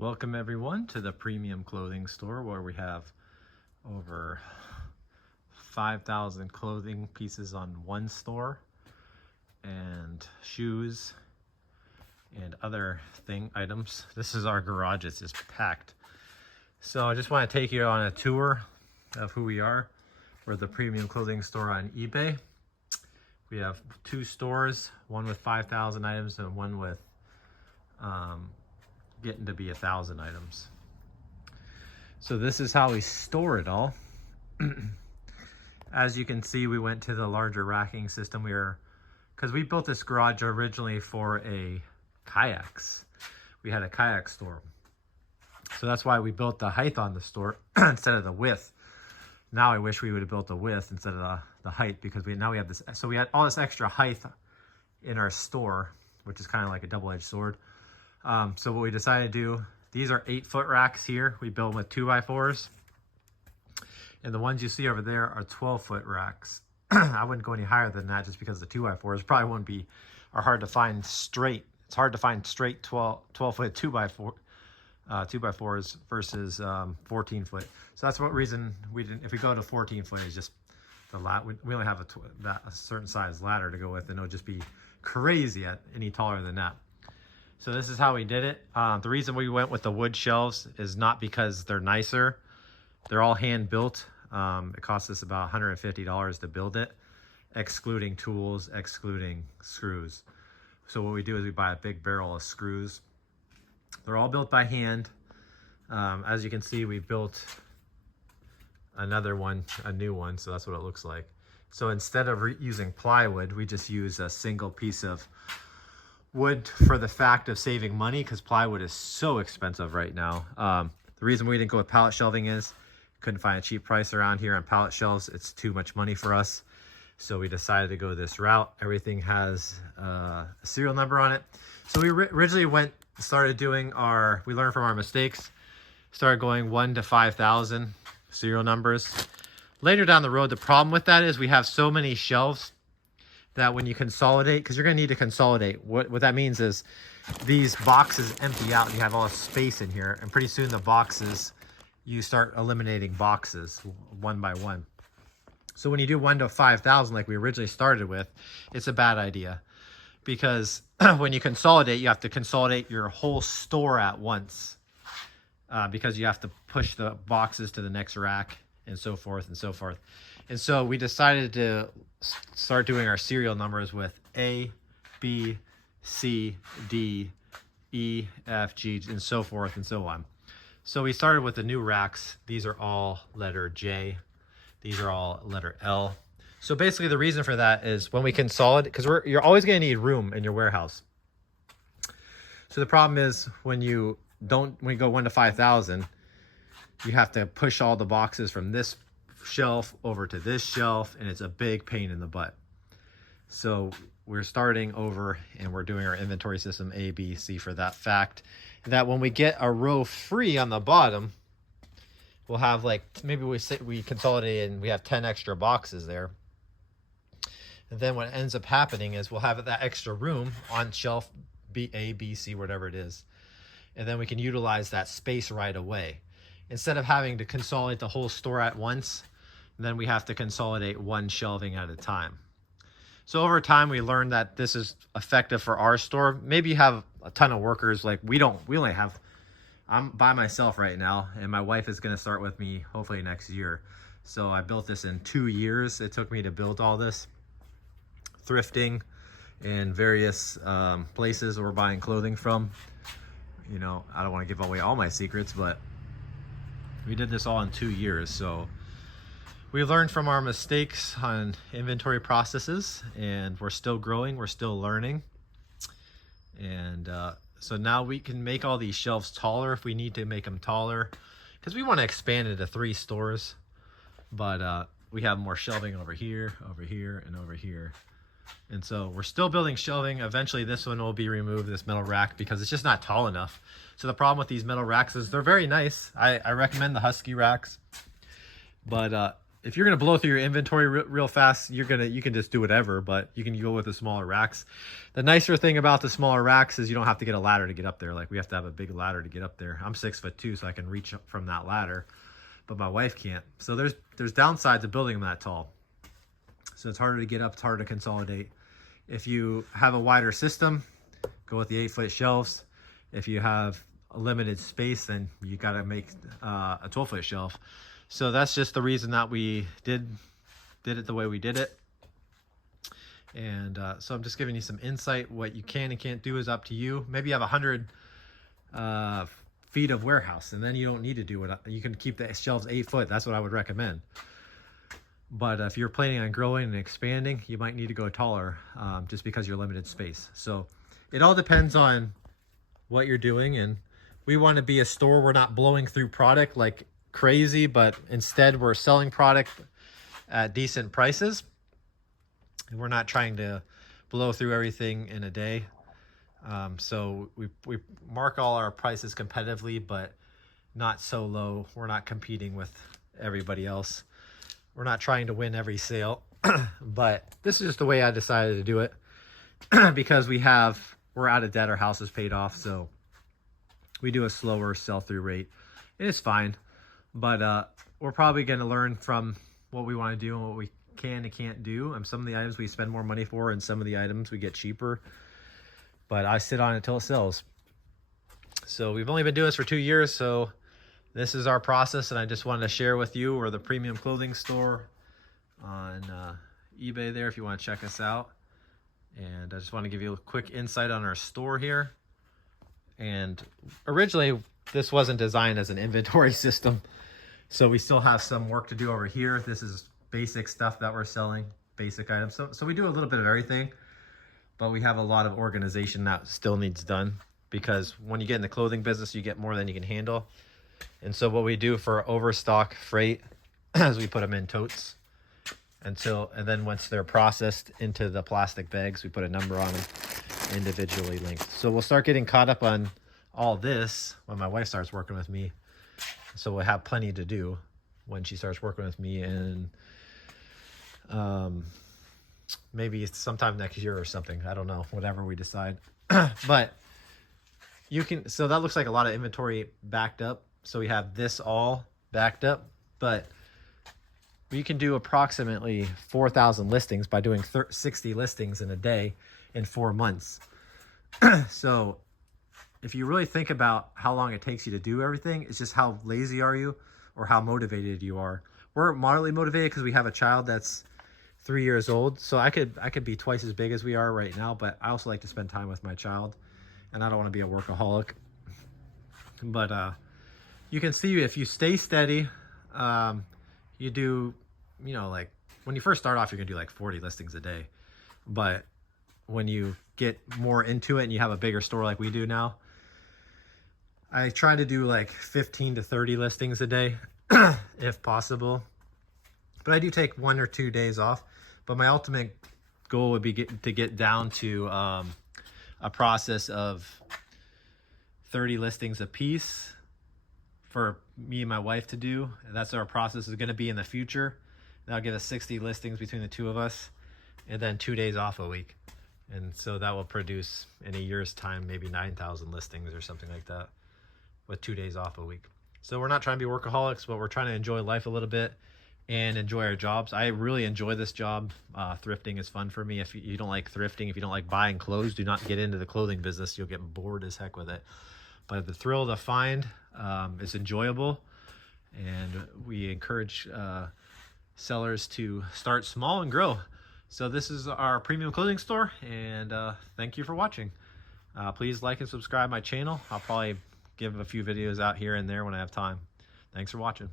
Welcome everyone to the premium clothing store where we have over 5,000 clothing pieces on one store and shoes and other items. This is our garage, it's just packed. So I just want to take you on a tour of who we are. We're the premium clothing store on eBay. We have two stores, one with 5,000 items and one with getting to be 1,000 items. So this is how we store it all. As you can see, we went to the larger racking system. Because we built this garage originally for kayaks. We had a kayak store. So that's why we built the height on the store instead of the width. Now I wish we would have built the width instead of the height, because now we have this. So we had all this extra height in our store, which is kind of like a double-edged sword. So what we decided to do, these are 8-foot racks here. We build them with 2x4s. And the ones you see over there are 12-foot racks. I wouldn't go any higher than that just because the 2x4s probably are hard to find straight. It's hard to find straight 12-foot 2x4s versus 14-foot. So that's what reason we didn't. If we go to 14-foot, it's just we only have a certain size ladder to go with, and it'll just be crazy at any taller than that. So this is how we did it. The reason we went with the wood shelves is not because they're nicer. They're all hand built. It cost us about $150 to build it, excluding tools, excluding screws. So what we do is we buy a big barrel of screws. They're all built by hand. As you can see, we built another one, a new one, so that's what it looks like. So instead of using plywood, we just use a single piece of wood for the fact of saving money, because plywood is so expensive right now. The reason we didn't go with pallet shelving is couldn't find a cheap price around here on pallet shelves. It's too much money for us. So we decided to go this route. Everything has a serial number on it. So we originally started doing we learned from our mistakes, started going 1 to 5,000 serial numbers. Later down the road, the problem with that is we have so many shelves that when you consolidate, because you're going to need to consolidate, what that means is these boxes empty out and you have all this space in here, and pretty soon the boxes, you start eliminating boxes one by one. So when you do 1 to 5,000 like we originally started with, it's a bad idea, because when you consolidate, you have to consolidate your whole store at once, because you have to push the boxes to the next rack and so forth and so forth. And so we decided to start doing our serial numbers with A, B, C, D, E, F, G, and so forth and so on. So we started with the new racks. These are all letter J. These are all letter L. So basically the reason for that is when we consolidate, because you're always going to need room in your warehouse. So the problem is when you go 1 to 5,000, you have to push all the boxes from this shelf over to this shelf, and it's a big pain in the butt. So we're starting over and we're doing our inventory system A, B, C for that fact, that when we get a row free on the bottom, we'll have maybe we consolidate and we have 10 extra boxes there. And then what ends up happening is we'll have that extra room on shelf A, B, C, whatever it is. And then we can utilize that space right away. Instead of having to consolidate the whole store at once, then we have to consolidate one shelving at a time. So over time, we learned that this is effective for our store. Maybe you have a ton of workers. I'm by myself right now, and my wife is going to start with me hopefully next year. So I built this in 2 years. It took me to build all this. Thrifting in various places we're buying clothing from. I don't want to give away all my secrets, but we did this all in 2 years. So we learned from our mistakes on inventory processes, and we're still growing, we're still learning. And so now we can make all these shelves taller if we need to make them taller, because we want to expand into 3 stores. But we have more shelving over here, and over here. And so we're still building shelving. Eventually this one will be removed, this metal rack, because it's just not tall enough. So the problem with these metal racks is they're very nice. I recommend the Husky racks, but if you're gonna blow through your inventory real fast, you can just do whatever, but you can go with the smaller racks. The nicer thing about the smaller racks is you don't have to get a ladder to get up there. Like we have to have a big ladder to get up there. I'm 6'2", so I can reach up from that ladder, but my wife can't. So there's downsides of building them that tall. So it's harder to get up, it's harder to consolidate. If you have a wider system, go with the 8-foot shelves. If you have a limited space, then you got to make a 12-foot shelf. So that's just the reason that we did it the way we did it. And so I'm just giving you some insight. What you can and can't do is up to you. Maybe you have 100 feet of warehouse, and then you don't need to do it. You can keep the shelves 8 foot. That's what I would recommend. But if you're planning on growing and expanding, you might need to go taller just because you're limited space. So it all depends on what you're doing. And we want to be a store. We're not blowing through product like crazy, but instead we're selling product at decent prices. And we're not trying to blow through everything in a day. So we mark all our prices competitively, but not so low. We're not competing with everybody else. We're not trying to win every sale, but this is just the way I decided to do it because we're out of debt. Our house is paid off. So we do a slower sell-through rate, and it's fine. But we're probably going to learn from what we want to do and what we can and can't do. And some of the items we spend more money for, and some of the items we get cheaper. But I sit on it till it sells. So we've only been doing this for 2 years. So this is our process, and I just wanted to share with you. We're the premium clothing store on eBay there if you want to check us out. And I just want to give you a quick insight on our store here. And originally, this wasn't designed as an inventory system. So we still have some work to do over here. This is basic stuff that we're selling, basic items. So we do a little bit of everything, but we have a lot of organization that still needs done, because when you get in the clothing business, you get more than you can handle. And so what we do for overstock freight is we put them in totes and then once they're processed into the plastic bags, we put a number on them, individually linked. So we'll start getting caught up on all this when my wife starts working with me. So we'll have plenty to do when she starts working with me, and maybe sometime next year or something. I don't know, whatever we decide. But so that looks like a lot of inventory backed up. So we have this all backed up, but we can do approximately 4,000 listings by doing 60 listings in a day in 4 months. So if you really think about how long it takes you to do everything, it's just how lazy are you or how motivated you are. We're moderately motivated because we have a child that's 3 years old. So I could be twice as big as we are right now, but I also like to spend time with my child, and I don't want to be a workaholic. But you can see if you stay steady, you do, like when you first start off, you're gonna do like 40 listings a day. But when you get more into it and you have a bigger store like we do now, I try to do like 15 to 30 listings a day if possible. But I do take 1 or 2 days off. But my ultimate goal would be to get down to a process of 30 listings a piece for me and my wife to do. And that's our process is going to be in the future. That'll give us 60 listings between the two of us, and then 2 days off a week. And so that will produce in a year's time maybe 9,000 listings or something like that, with 2 days off a week. So we're not trying to be workaholics, but we're trying to enjoy life a little bit and enjoy our jobs. I really enjoy this job. Thrifting is fun for me. If you don't like thrifting, if you don't like buying clothes, do not get into the clothing business. You'll get bored as heck with it. But the thrill to find is enjoyable, and we encourage sellers to start small and grow. So this is our premium clothing store, and thank you for watching. Please like and subscribe my channel. I'll probably give a few videos out here and there when I have time. Thanks for watching.